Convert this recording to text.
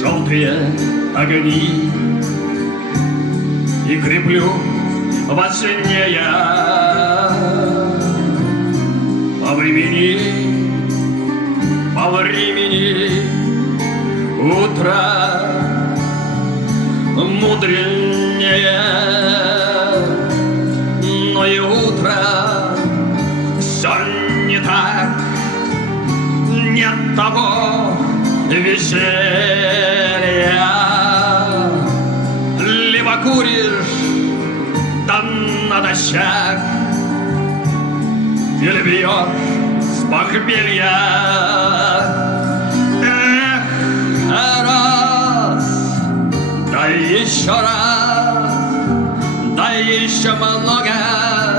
желтые огни, и креплю во сне я по времени утро мудренее, но и утро все не так, нет того веселья. Либо куришь там натощак, или бьешь с похмелья. Эх, раз, да еще раз, да еще много